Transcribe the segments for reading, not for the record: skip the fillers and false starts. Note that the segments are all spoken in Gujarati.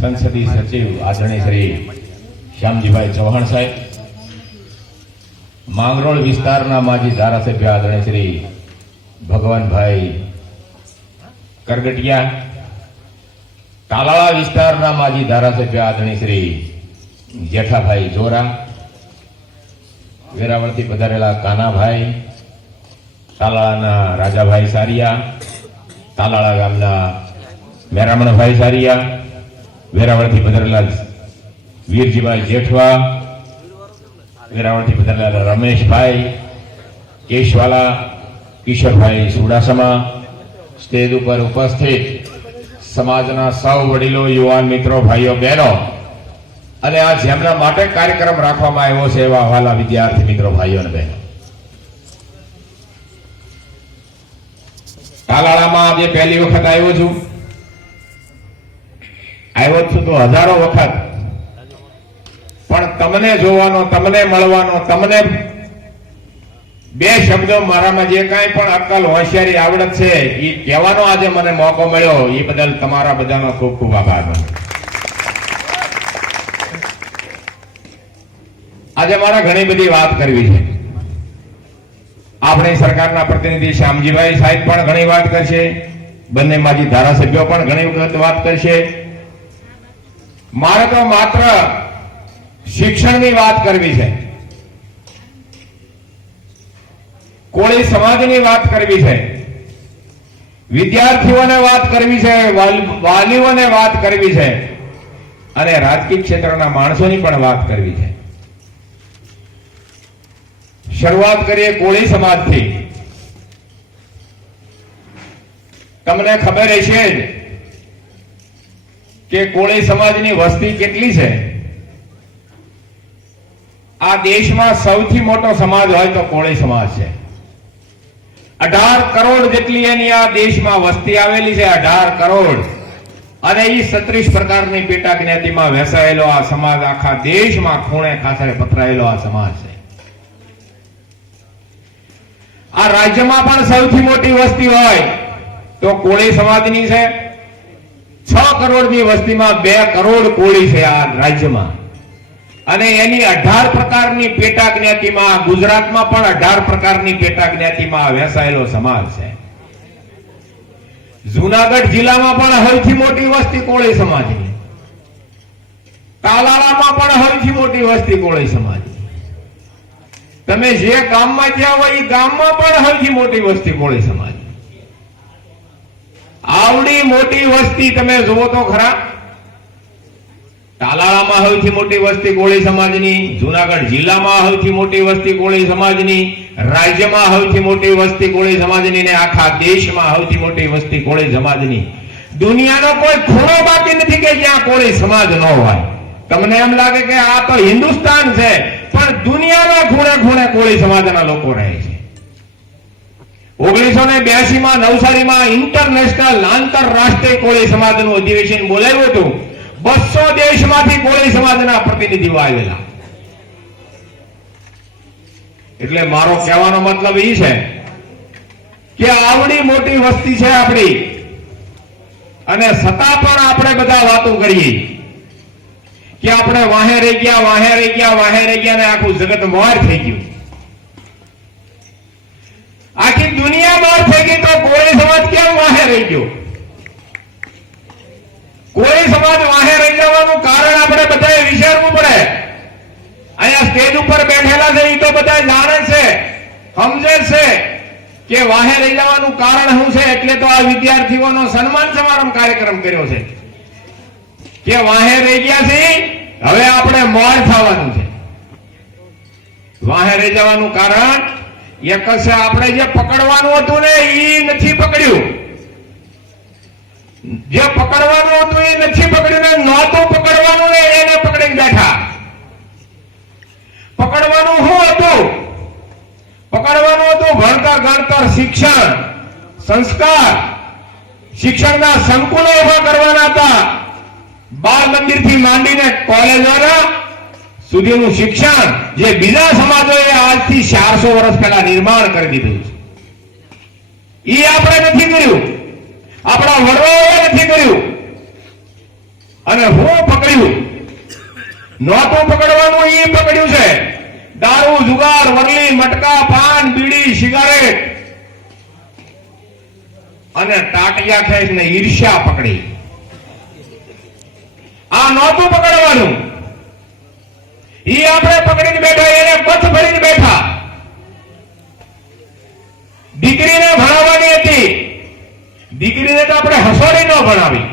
संसदीय सचिव आदरणीय श्री श्यामजीभाई चौहान साहेब, માંગરોળ વિસ્તારના માજી ધારાસભ્ય આદરણીય શ્રી ભગવાનભાઈ કરગટિયા, તાલાળા વિસ્તારના માજી ધારાસભ્ય આદરણીય શ્રી જેઠાભાઈ જોરા, વેરાવળથી પધારેલા કાનાભાઈ, તાલાળાના રાજાભાઈ સારિયા, તાલાળા ગામના મેરામણભાઈ સારિયા, વેરાવળથી પધારેલા વીરજીભાઈ જેઠવા, વેરાવળથી પધારેલા રમેશભાઈ કેશવાલા, કિશોરભાઈ સુડાસમા, સ્ટેજ ઉપર ઉપસ્થિત સમાજના સૌ વડીલો, યુવાન મિત્રો, ભાઈઓ બહેનો અને આ જેમના માટે કાર્યક્રમ રાખવામાં આવ્યો છે એવા વાલા વિદ્યાર્થી મિત્રો, ભાઈઓ અને બહેનો, તાલાળામાં આજે પહેલી વખત આવ્યો છું તો હજારો વખત, પણ તમને જોવાનો, તમને મળવાનો, તમને બે શબ્દો મારામાં જે કાંઈ પણ અક્કલ, હોશિયારી, આવડત છે એ કહેવાનો આજે મને મોકો મળ્યો, એ બદલ તમારા બધાનો ખૂબ ખૂબ આભાર. આજે મારે ઘણી બધી વાત કરવી છે. આપણી સરકારના પ્રતિનિધિ શ્યામજીભાઈ સાહેબ પણ ઘણી વાત કરશે, બંને માજી ધારાસભ્યો પણ ઘણી વખત વાત કરશે. મારે તો માત્ર શિક્ષણની વાત કરવી છે, કોળી સમાજની વાત કરવી છે, વિદ્યાર્થીઓને વાત કરવી છે, વાલીઓને વાત કરવી છે અને રાજકીય ક્ષેત્રના માણસોની પણ વાત કરવી છે. શરૂઆત કરીએ કોળી સમાજથી. તમને ખબર હશે જ કે કોળી સમાજની વસ્તી કેટલી છે. આ દેશમાં સૌથી મોટો સમાજ હોય તો કોળી સમાજ છે. 18 કરોડ જેટલી એની આ દેશમાં વસ્તી આવેલી છે, 18 કરોડ, અને એ 36 પ્રકારની પેટા જ્ઞાતિમાં વહેંચાયેલો આ સમાજ આખા દેશમાં ખૂણે ખાસરે પથરાયેલો આ સમાજ છે. આ રાજ્યમાં પણ સૌથી મોટી વસ્તી હોય તો કોળી સમાજની છે. 6 કરોડની વસ્તીમાં 2 કરોડ કોળી છે આ રાજ્યમાં, અને એની 18 પ્રકારની પેટા જ્ઞાતિમાં, ગુજરાતમાં પણ 18 પ્રકારની પેટા જ્ઞાતિમાં વહેંચાયેલો સમાજ છે. જુનાગઢ જિલ્લામાં પણ સૌથી મોટી વસ્તી કોળી સમાજની, તાલાળામાં પણ સૌથી મોટી વસ્તી કોળી સમાજની. તમે જે ગામમાં જ્યાં હોય એ ગામમાં પણ સૌથી મોટી વસ્તી કોળી સમાજ. આવડી મોટી વસ્તી તમે જુઓ તો ખરા. તાલાળામાં સૌથી મોટી વસ્તી કોળી સમાજની, જુનાગઢ જિલ્લામાં સૌથી મોટી વસ્તી કોળી સમાજની, રાજ્યમાં સૌથી મોટી વસ્તી કોળી સમાજની ને આખા દેશમાં સૌથી મોટી વસ્તી કોળી સમાજની. દુનિયાનો કોઈ ખૂણો બાકી નથી કે જ્યાં કોળી સમાજ ન હોય. તમને એમ લાગે કે આ તો હિન્દુસ્તાન છે, પણ દુનિયાના ખૂણે ખૂણે કોળી સમાજના લોકો રહે છે. 1982માં નવસારીમાં ઇન્ટરનેશનલ, આંતરરાષ્ટ્રીય કોળી સમાજનું અધિવેશન બોલાવ્યું હતું. 200 દેશમાંથી કોળી સમાજના પ્રતિનિધિઓ આવેલા. એટલે મારો કહેવાનો મતલબ એ છે કે આવડી મોટી વસ્તી છે આપણી, અને છતાં પણ આપણે બધા વાતો કરીએ કે આપણે વાહે રહી ગયા, વાહે રહી ગયા, વાહે રહી ગયા, ને આખું જગત મોર થઈ ગયું. આખી દુનિયા મોર થઈ ગઈ તો કોળી સમાજ કેમ વાહે રહી ગયો? કોળી સમાજ વાહે રહી જવાનું કારણ આપણે બધાએ વિચારવું પડે. અહીંયા સ્ટેજ ઉપર બેઠેલા છે એ તો બધા જાણે છે, સમજે છે કે વાહે રહી જવાનું કારણ શું છે. એટલે તો આ વિદ્યાર્થીઓનો સન્માન સમારંભ કાર્યક્રમ કર્યો છે કે વાહે રહી ગયા છે, હવે આપણે મોર થવાનું છે. વાહે રહી જવાનું કારણ એક જ છે, આપણે જે પકડવાનું હતું ને એ નથી પકડ્યું. જે પકડવાનું હતું એ નથી પકડ્યું, ને નહોતું પકડવાનું ને એને પકડીને બેઠા. પકડવાનું શું હતું? પકડવાનું હતું ભણતર, ગણતર, શિક્ષણ, સંસ્કાર, શિક્ષણના સંકુલો ઉભા કરવાના હતા. બાળ મંદિરથી માંડીને કોલેજોના સુધીનું શિક્ષણ જે બીજા સમાજોએ આજથી 400 વર્ષ પહેલા નિર્માણ કરી દીધું છે, એ આપણે નથી કર્યું, આપણા વડવાઓએ નથી કર્યું. અને હું પકડ્યું, નહોતું પકડવાનું એ પકડ્યું છે. દારૂ, જુગાર, વરલી, મટકા, પાન, બીડી, સિગારેટ અને ટાટિયા ખેંચ ને ઈર્ષ્યા પકડી. આ નહોતું પકડવાનું, ઈ આપણે પકડીને બેઠા, એને પથ ભરીને બેઠા. દીકરીને ભણાવવાની હતી, દીકરીને તો આપણે હસોડી ન ભણાવી,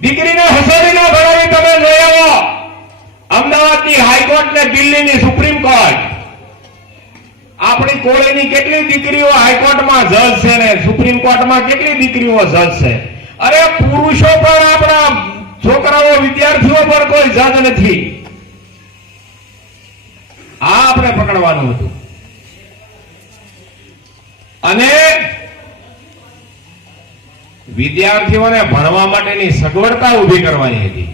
દીકરીને હસોડી ન ભણાવી. તમે જોઈ આવો અમદાવાદની હાઈકોર્ટ ને દિલ્હીની સુપ્રીમ કોર્ટ. આપણી કોળીની કેટલી દીકરીઓ હાઈકોર્ટમાં જજ છે ને સુપ્રીમ કોર્ટમાં કેટલી દીકરીઓ જજ છે. અરે પુરુષો પણ, આપણા છોકરાઓ, વિદ્યાર્થીઓ પણ કોઈ જજ નથી. આ આપણે પકડવાનું હતું. અને વિદ્યાર્થીઓને ભણવા માટેની સગવડતા ઉભી કરવાની હતી.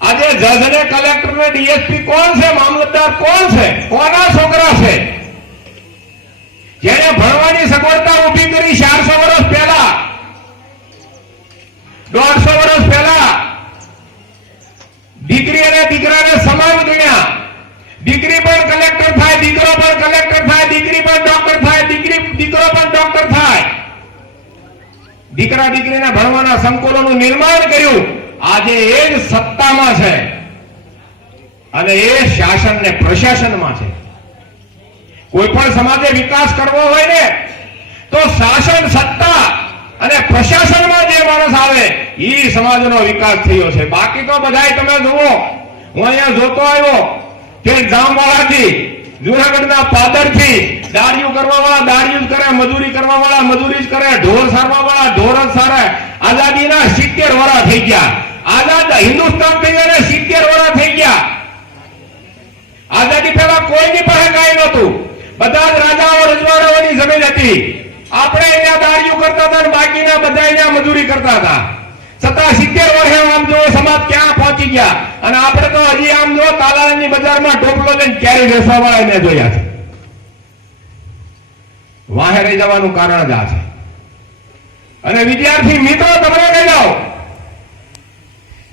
આજે જજ ને, કલેક્ટર ને, ડીએસપી કોણ છે? મામલતદાર કોણ છે? કોના છોકરા છે? જેને ભણવાની સગવડતા ઉભી કરી 400 વર્ષ પહેલા, 150 વર્ષ પહેલા. દીકરી અને દીકરાને સમાન ગણ્યા. દીકરી પણ કલેક્ટર થાય, દીકરો પણ કલેક્ટર થાય, દીકરી પણ ડોક્ટર થાય, દીકરો પણ ડોક્ટર થાય. દીકરા દીકરીના ભણવાના સંકુલોનું નિર્માણ કર્યું. આજે એ જ સત્તામાં છે અને એ શાસન ને પ્રશાસનમાં છે. કોઈ પણ સમાજે વિકાસ કરવો હોય ને તો શાસન, સત્તા અને પ્રશાસનમાં જે માણસ આવે એ સમાજનો વિકાસ થયો છે. બાકી તો બધાય તમે જુઓ, હું અહીંયા જોતો આવ્યો કે જામવાળાથી, જુનાગઢના પાદરથી દાડિયું કરવા વાળા દાડિયું જ કરે, મજૂરી કરવા વાળા મજૂરી જ કરે, ઢોર સારવા વાળા ઢોર જ સારે. આઝાદીના 70 વર્ષ થઈ ગયા. આઝાદ હિન્દુસ્તાન થઈ ગયા 70 વર્ષ થઈ ગયા. આઝાદી પહેલા કોઈની પાસે કાંઈ નહોતું. બધા જ રાજાઓ રજવાડાઓની જમીન હતી. આપણે અહીંયા દાડિયું કરતા હતા, બાકીના બધા અહીંયા મજૂરી કરતા હતા. છતાં 70 વર્ષે આમ જો સમાજ ક્યાં પહોંચી ગયા. અને આપણે તો હજી આમ જો તાલાળાની બજારમાં ટોપલો લઈને ક્યારેય વેચવા વાળાને જોયા છે. વાહે રહી જવાનું કારણ જ આ છે. અને વિદ્યાર્થી મિત્રો, તમને કહી દઉં,